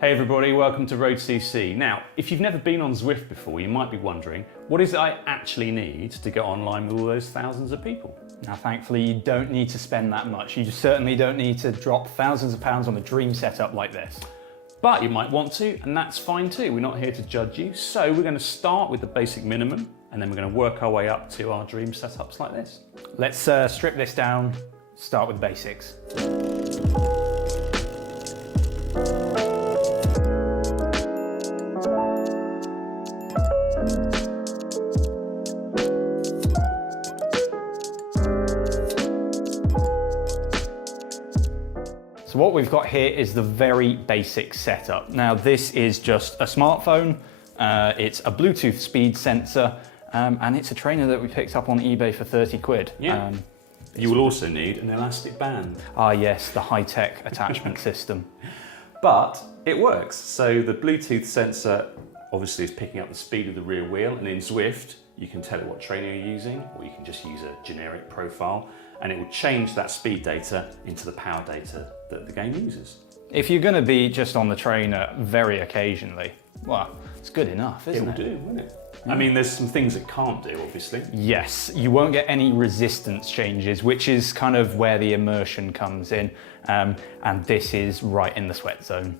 Hey everybody, welcome to road.cc. Now, if you've never been on Zwift before, you might be wondering, what is it I actually need to get online with all those thousands of people? Now, thankfully, you don't need to spend that much. You certainly don't need to drop thousands of pounds on a dream setup like this. But you might want to, and that's fine too. We're not here to judge you. So we're going to start with the basic minimum, and then we're going to work our way up to our dream setups like this. Let's strip this down, start with the basics. So what we've got here is the very basic setup. Now this is just a smartphone, it's a Bluetooth speed sensor, and it's a trainer that we picked up on eBay for 30 quid. Yeah. You will also need an elastic band. Ah yes, the high-tech attachment system. But it works. So the Bluetooth sensor obviously is picking up the speed of the rear wheel, and in Zwift you can tell it what trainer you're using, or you can just use a generic profile, and it will change that speed data into the power data that the game uses. If you're going to be just on the trainer very occasionally, well, it's good enough, isn't it? It will do, won't it? I mean, there's some things it can't do, obviously. Yes, you won't get any resistance changes, which is kind of where the immersion comes in, and this is right in the sweat zone.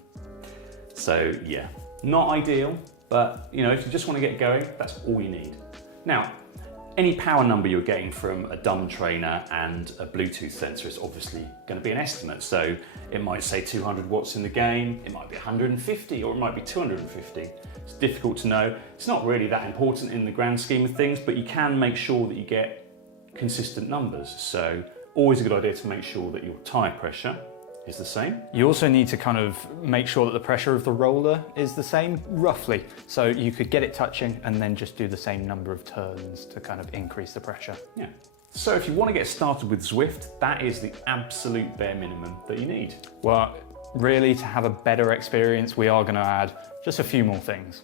So yeah, not ideal, but you know, if you just want to get going, that's all you need. Now, any power number you're getting from a dumb trainer and a Bluetooth sensor is obviously going to be an estimate. So it might say 200 watts in the game, it might be 150, or it might be 250. It's difficult to know. It's not really that important in the grand scheme of things, but you can make sure that you get consistent numbers. So always a good idea to make sure that your tire pressure is the same. You also need to kind of make sure that the pressure of the roller is the same, roughly. So you could get it touching and then just do the same number of turns to kind of increase the pressure. Yeah. So if you want to get started with Zwift, that is the absolute bare minimum that you need. Well, really, to have a better experience, we are going to add just a few more things.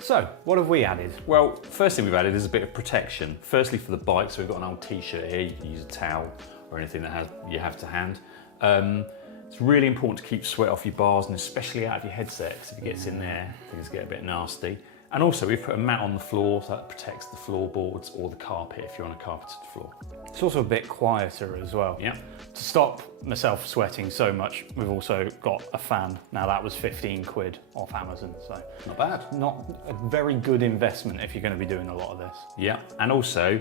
So, what have we added? Well, first thing we've added is a bit of protection. Firstly for the bike, so we've got an old t-shirt here. You can use a towel or anything that you have to hand. It's really important to keep sweat off your bars, and especially out of your headset, because if it gets in there, things get a bit nasty. And also we've put a mat on the floor, so that protects the floorboards or the carpet if you're on a carpeted floor. It's also a bit quieter as well. Yeah. To stop myself sweating so much, we've also got a fan. Now that was 15 quid off Amazon, so not bad. Not a very good investment if you're going to be doing a lot of this. Yeah, and also,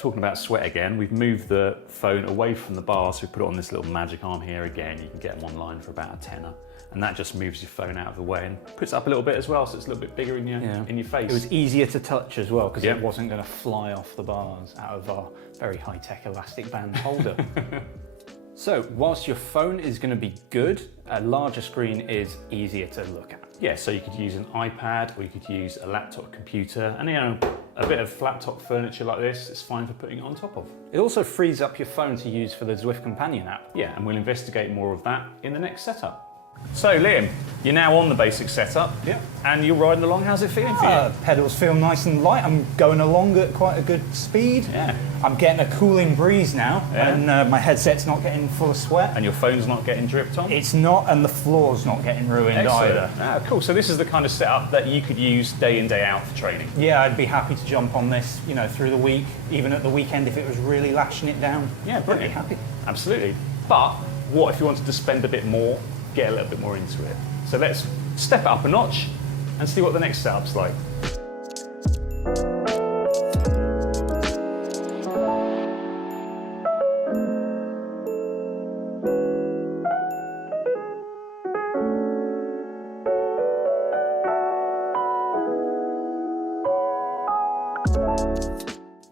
talking about sweat again, we've moved the phone away from the bar, so we put it on this little magic arm here again. You can get them online for about a tenner, and that just moves your phone out of the way and puts it up a little bit as well, so it's a little bit bigger in your face. It was easier to touch as well, because it wasn't going to fly off the bars out of our very high-tech elastic band holder. So, whilst your phone is going to be good, a larger screen is easier to look at. Yeah, so you could use an iPad, or you could use a laptop computer, and you know, a bit of flat top furniture like this is fine for putting it on top of. It also frees up your phone to use for the Zwift Companion app. Yeah, and we'll investigate more of that in the next setup. So Liam, you're now on the basic setup, and you're riding along. How's it feeling for you? Pedals feel nice and light. I'm going along at quite a good speed. Yeah. I'm getting a cooling breeze now, and my headset's not getting full of sweat. And your phone's not getting dripped on? It's not, and the floor's not getting ruined either. Ah, cool. So this is the kind of setup that you could use day in, day out for training. Yeah, I'd be happy to jump on this, you know, through the week, even at the weekend if it was really lashing it down. Yeah, brilliant. I'd be happy. Absolutely. But what if you wanted to spend a bit more, get a little bit more into it? So let's step it up a notch and see what the next setup's like.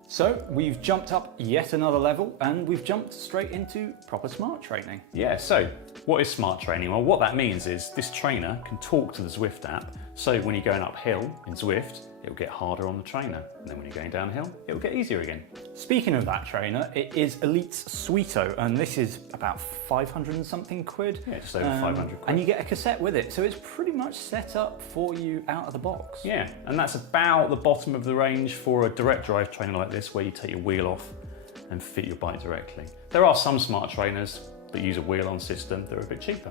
So we've jumped up yet another level, and we've jumped straight into proper smart training. Yeah, so what is smart training? Well, what that means is this trainer can talk to the Zwift app. So when you're going uphill in Zwift, it'll get harder on the trainer. And then when you're going downhill, it'll get easier again. Speaking of that trainer, it is Elite's Sweeto, and this is about 500 and something quid. Yeah, just over 500 quid. And you get a cassette with it, so it's pretty much set up for you out of the box. Yeah, and that's about the bottom of the range for a direct drive trainer like this, where you take your wheel off and fit your bike directly. There are some smart trainers that use a wheel-on system. They're a bit cheaper.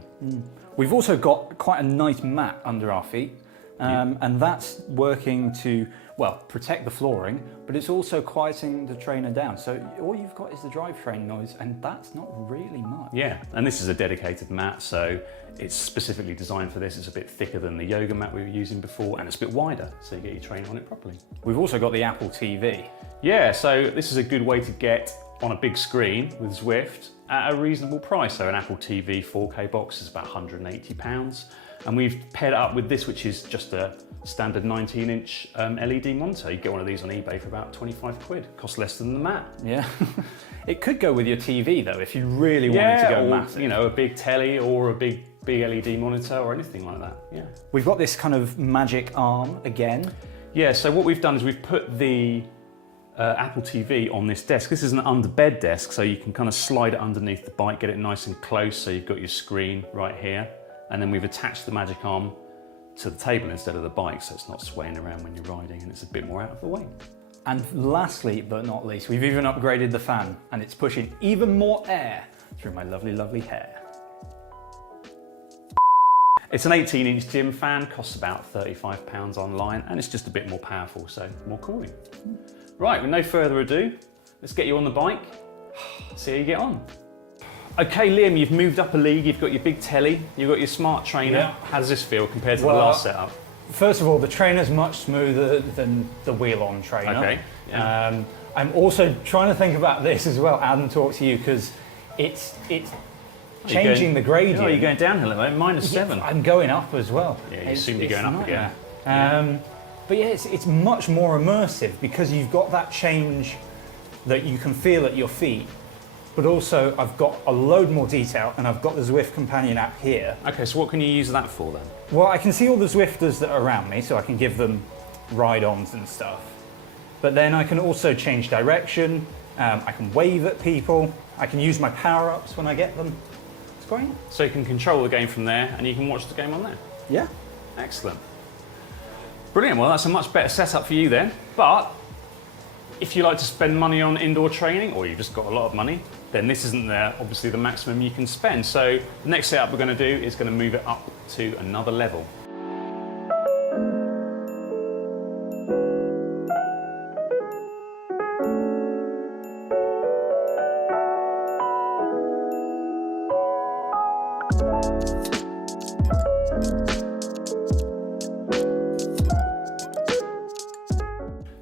We've also got quite a nice mat under our feet, and that's working to, well, protect the flooring, but it's also quieting the trainer down. So all you've got is the drivetrain noise, and that's not really much. Yeah, and this is a dedicated mat, so it's specifically designed for this. It's a bit thicker than the yoga mat we were using before, and it's a bit wider, so you get your trainer on it properly. We've also got the Apple TV. Yeah, so this is a good way to get on a big screen with Zwift at a reasonable price. So an Apple TV 4K box is about £180. And we've paired it up with this, which is just a standard 19-inch LED monitor. You get one of these on eBay for about 25 quid. Costs less than the mat. Yeah. It could go with your TV though, if you really wanted to go massive. You know, a big telly or a big LED monitor or anything like that. Yeah. We've got this kind of magic arm again. Yeah, so what we've done is we've put the Apple TV on this desk. This is an under-bed desk, so you can kind of slide it underneath the bike, get it nice and close, so you've got your screen right here. And then we've attached the magic arm to the table instead of the bike, so it's not swaying around when you're riding and it's a bit more out of the way. And lastly, but not least, we've even upgraded the fan, and it's pushing even more air through my lovely, lovely hair. It's an 18-inch gym fan, costs about £35 online, and it's just a bit more powerful, so more cooling. Right, with no further ado, let's get you on the bike, see how you get on. Okay, Liam, you've moved up a league, you've got your big telly, you've got your smart trainer. Yeah. How does this feel compared to the last setup? First of all, the trainer's much smoother than the wheel-on trainer. Okay. Yeah. I'm also trying to think about this as well, Adam, talk to you, because it's changing the gradient. Oh, you're going downhill at the moment, -7. I'm going up as well. Yeah, you seem to be going up again. But yeah, it's much more immersive because you've got that change that you can feel at your feet, but also I've got a load more detail and I've got the Zwift companion app here. Okay, so what can you use that for then? Well, I can see all the Zwifters that are around me, so I can give them ride-ons and stuff. But then I can also change direction, I can wave at people, I can use my power-ups when I get them. It's great. So you can control the game from there and you can watch the game on there? Yeah. Excellent. Brilliant, well that's a much better setup for you then. But if you like to spend money on indoor training, or you've just got a lot of money, then this isn't obviously the maximum you can spend. So the next setup we're going to do is going to move it up to another level.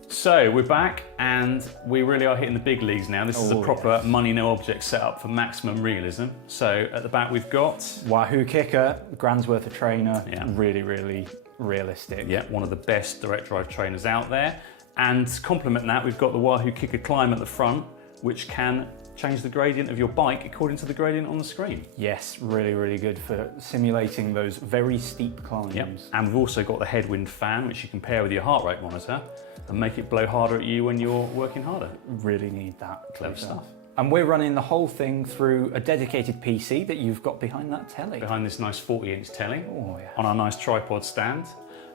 So we're back and we really are hitting the big leagues now. This is a proper money no object setup for maximum realism. So at the back we've got Wahoo kicker, grand's worth of trainer, Yeah. really, really realistic. Yeah, one of the best direct drive trainers out there. And to complement that, we've got the Wahoo Kicker Climb at the front, which can change the gradient of your bike according to the gradient on the screen. Yes, really, really good for simulating those very steep climbs. Yep. And we've also got the headwind fan, which you can pair with your heart rate monitor and make it blow harder at you when you're working harder. Really need that. Clever stuff. And we're running the whole thing through a dedicated PC that you've got behind that telly. Behind this nice 40-inch telly Oh, yeah. on our nice tripod stand.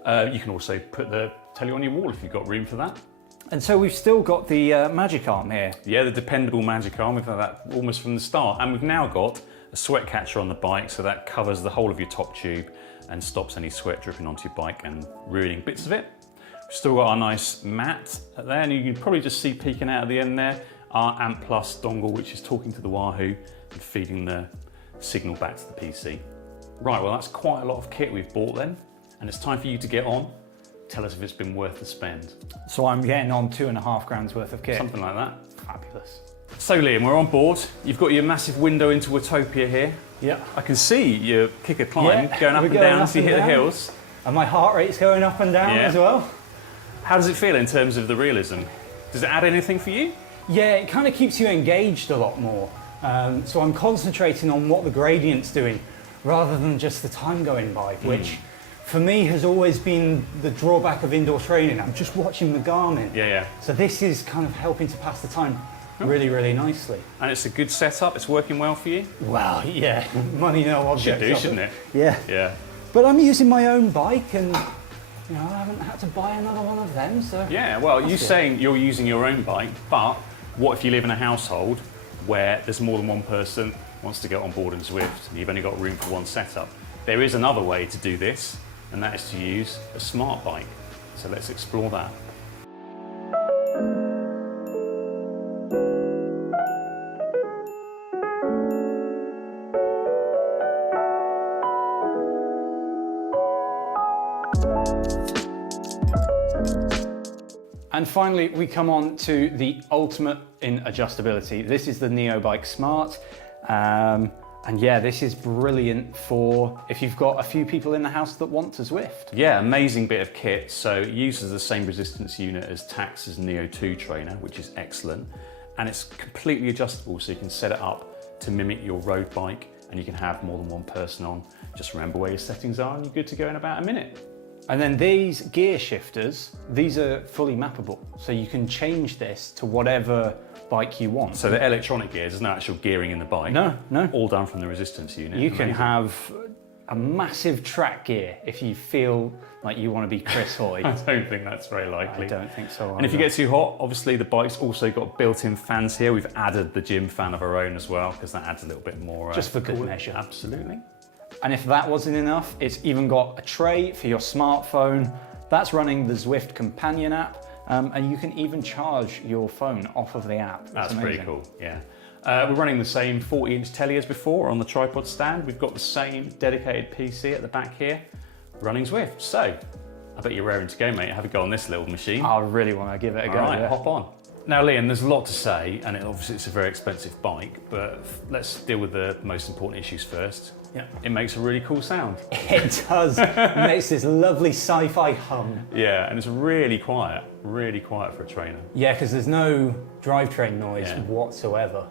You can also put the telly on your wall if you've got room for that. And so we've still got the magic arm here. Yeah, the dependable magic arm. We've had that almost from the start. And we've now got a sweat catcher on the bike, so that covers the whole of your top tube and stops any sweat dripping onto your bike and ruining bits of it. We've still got our nice mat there, and you can probably just see peeking out at the end there, our AMP Plus dongle, which is talking to the Wahoo and feeding the signal back to the PC. Right, well that's quite a lot of kit we've bought then, and it's time for you to get on. Tell us if it's been worth the spend. So I'm getting on 2.5 grand's worth of kit. Something like that. Fabulous. So Liam, we're on board. You've got your massive window into Utopia here. Yeah. I can see your kicker climb going up we're and going down up as you and hit the down. hills. And my heart rate's going up and down as well. How does it feel in terms of the realism? Does it add anything for you? Yeah, it kind of keeps you engaged a lot more. So I'm concentrating on what the gradient's doing rather than just the time going by, which for me has always been the drawback of indoor training. I'm just watching the Garmin. Yeah. So this is kind of helping to pass the time really, really nicely. And it's a good setup. It's working well for you. Well, yeah, money no object. Should do, shouldn't it? Yeah. Yeah. But I'm using my own bike, and you know, I haven't had to buy another one of them. So Yeah. Well, you're saying you're using your own bike, but what if you live in a household where there's more than one person wants to get on board in Zwift, and you've only got room for one setup? There is another way to do this, and that is to use a smart bike. So let's explore that. And finally, we come on to the ultimate in adjustability. This is the Neo Bike Smart. And yeah, this is brilliant for if you've got a few people in the house that want to Zwift. Yeah, amazing bit of kit. So it uses the same resistance unit as Tax's Neo 2 trainer, which is excellent. And it's completely adjustable, so you can set it up to mimic your road bike, and you can have more than one person on. Just remember where your settings are and you're good to go in about a minute. And then these gear shifters, these are fully mappable. So you can change this to whatever bike you want. So the electronic gears, there's no actual gearing in the bike. No. All done from the resistance unit. You can have a massive track gear if you feel like you want to be Chris Hoy. I don't think that's very likely. I don't think so either. And if you get too hot, obviously the bike's also got built-in fans here. We've added the gym fan of our own as well, because that adds a little bit more. Just for good cooling. measure. Absolutely. And if that wasn't enough, it's even got a tray for your smartphone. That's running the Zwift companion app. And you can even charge your phone off of the app. That's pretty cool, yeah. We're running the same 40-inch telly as before on the tripod stand. We've got the same dedicated PC at the back here, running Zwift. So, I bet you're raring to go, mate. Have a go on this little machine. I really want to give it a go. All right, yeah. hop on. Now, Liam, there's a lot to say, and obviously it's a very expensive bike, but let's deal with the most important issues first. Yeah. It makes a really cool sound. It does. It makes this lovely sci-fi hum. Yeah, and it's really quiet for a trainer. Yeah, because there's no drivetrain noise whatsoever.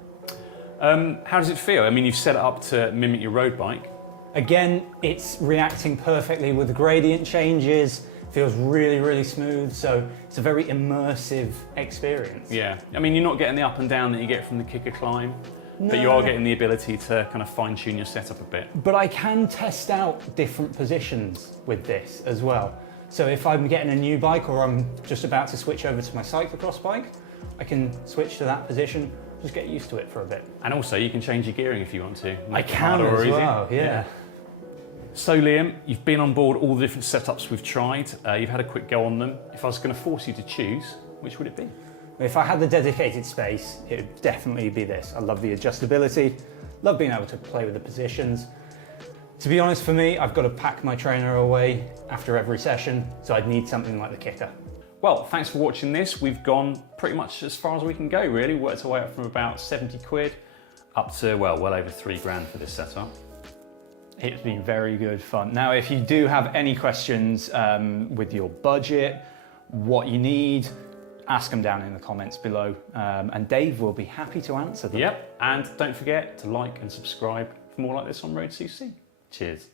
How does it feel? I mean, you've set it up to mimic your road bike. Again, it's reacting perfectly with the gradient changes. Feels really, really smooth. So it's a very immersive experience. Yeah, I mean, you're not getting the up and down that you get from the kicker climb, but you are getting the ability to kind of fine tune your setup a bit. But I can test out different positions with this as well. So if I'm getting a new bike or I'm just about to switch over to my cyclocross bike, I can switch to that position, just get used to it for a bit. And also you can change your gearing if you want to. I can as well, yeah. So Liam, you've been on board all the different setups we've tried. You've had a quick go on them. If I was going to force you to choose, which would it be? If I had the dedicated space, it would definitely be this. I love the adjustability, love being able to play with the positions. To be honest, for me, I've got to pack my trainer away after every session, so I'd need something like the kicker. Well, thanks for watching this. We've gone pretty much as far as we can go, really. Worked our way up from about 70 quid up to, well over 3 grand for this setup. It's been very good fun. Now, if you do have any questions with your budget, what you need, ask them down in the comments below, and Dave will be happy to answer them. Yep, and don't forget to like and subscribe for more like this on road.cc. Cheers.